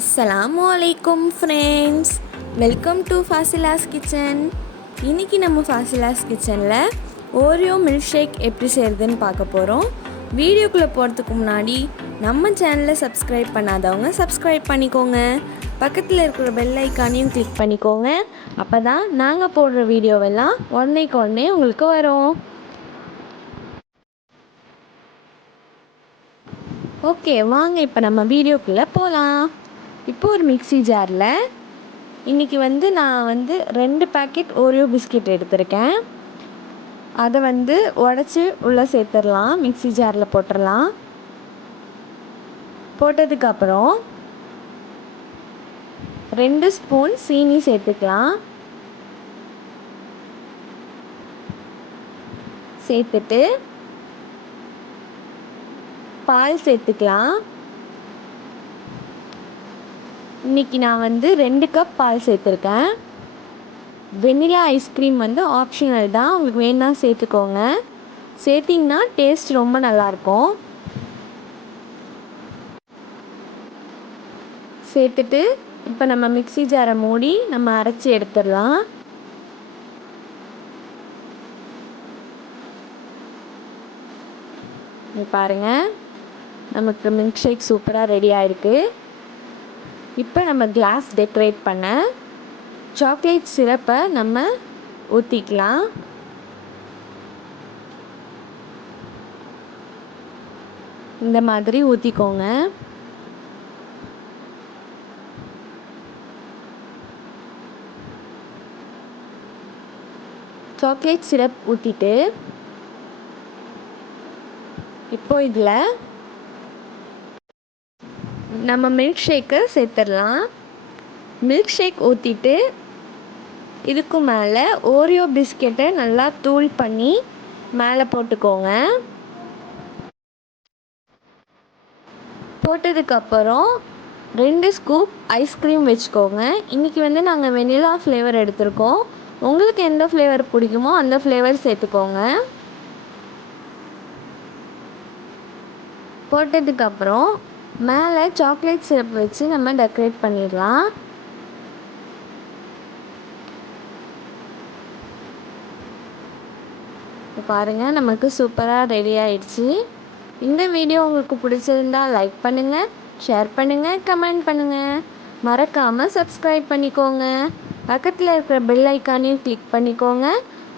அஸ்ஸலாமு அலைக்கும் friends welcome to Fasila's kitchen இன்றைக்கி நம்ம ஃபாசிலாஸ் கிச்சனில் ஓரியோ மில்க் ஷேக் எப்படி செய்கிறதுன்னு பார்க்க போகிறோம் வீடியோக்குள்ளே போகிறதுக்கு முன்னாடி நம்ம சேனலை சப்ஸ்கிரைப் பண்ணாதவங்க சப்ஸ்கிரைப் பண்ணிக்கோங்க. பக்கத்தில் இருக்கிற பெல் ஐக்கானையும் கிளிக் பண்ணிக்கோங்க. அப்போ தான் நாங்கள் போடுற வீடியோவெல்லாம் உடனேக்கு உடனே உங்களுக்கு வரும். ஓகே வாங்க இப்போ நம்ம வீடியோக்குள்ளே போகலாம் இப்போ ஒரு மிக்சி ஜாரில் இன்றைக்கி வந்து நான் வந்து ரெண்டு பேக்கெட் ஓரியோ பிஸ்கெட் எடுத்திருக்கேன். அதை வந்து உடச்சி உள்ளே சேர்த்துடலாம். மிக்ஸி ஜாரில் போட்டுடலாம். போட்டதுக்கப்புறம் ரெண்டு ஸ்பூன் சீனி சேர்த்துக்கலாம். சேர்த்துட்டு பால் சேர்த்துக்கலாம். இன்றைக்கி நான் வந்து ரெண்டு கப் பால் சேர்த்துருக்கேன். வெண்ணிலா ஐஸ்கிரீம் வந்து ஆப்ஷனல் தான். உங்களுக்கு வேணா சேர்த்துக்கோங்க. சேர்த்திங்கன்னா டேஸ்ட் ரொம்ப நல்லாயிருக்கும். சேர்த்துட்டு இப்போ நம்ம மிக்சி ஜாரை மூடி நம்ம அரைச்சி எடுத்துடலாம். பாருங்கள் நமக்கு மில்க் ஷேக் சூப்பராக ரெடி ஆகிருக்கு இப்போ நம்ம கிளாஸ் டெக்கரேட் பண்ண சாக்லேட் சிரப்பை நம்ம ஊற்றிக்கலாம் இந்த மாதிரி ஊற்றிக்கோங்க சாக்லேட் சிரப் ஊற்றிட்டு இப்போ இதில் நம்ம மில்க் ஷேக்கை சேர்த்துடலாம். மில்க் ஷேக் ஊற்றிட்டு இதுக்கு மேலே ஓரியோ பிஸ்கெட்டை நல்லா தூள் பண்ணி மேலே போட்டுக்கோங்க. போட்டதுக்கப்புறம் ரெண்டு ஸ்கூப் ஐஸ்கிரீம் வச்சுக்கோங்க. இன்றைக்கி வந்து நாங்கள் வெனிலா ஃப்ளேவர் எடுத்திருக்கோம். உங்களுக்கு எந்த ஃப்ளேவர் பிடிக்குமோ அந்த ஃப்ளேவர் சேர்த்துக்கோங்க. போட்டதுக்கப்புறம் மேலே சாக்லேட் சிரப் வச்சு நம்ம டெக்கரேட் பண்ணிடலாம். பாருங்கள் நமக்கு சூப்பராக ரெடி ஆயிடுச்சு. இந்த வீடியோ உங்களுக்கு பிடிச்சிருந்தா லைக் பண்ணுங்கள் ஷேர் பண்ணுங்கள் கமெண்ட் பண்ணுங்கள் மறக்காமல் சப்ஸ்கிரைப் பண்ணிக்கோங்க. பக்கத்தில் இருக்கிற பெல் ஐக்கானையும் கிளிக் பண்ணிக்கோங்க.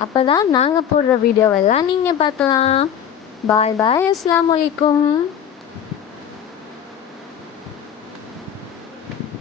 அப்போ தான் நாங்கள் போடுற வீடியோவெல்லாம் நீங்கள் பார்க்கலாம். பாய் பாய் அஸ்லாம் வலைக்கும்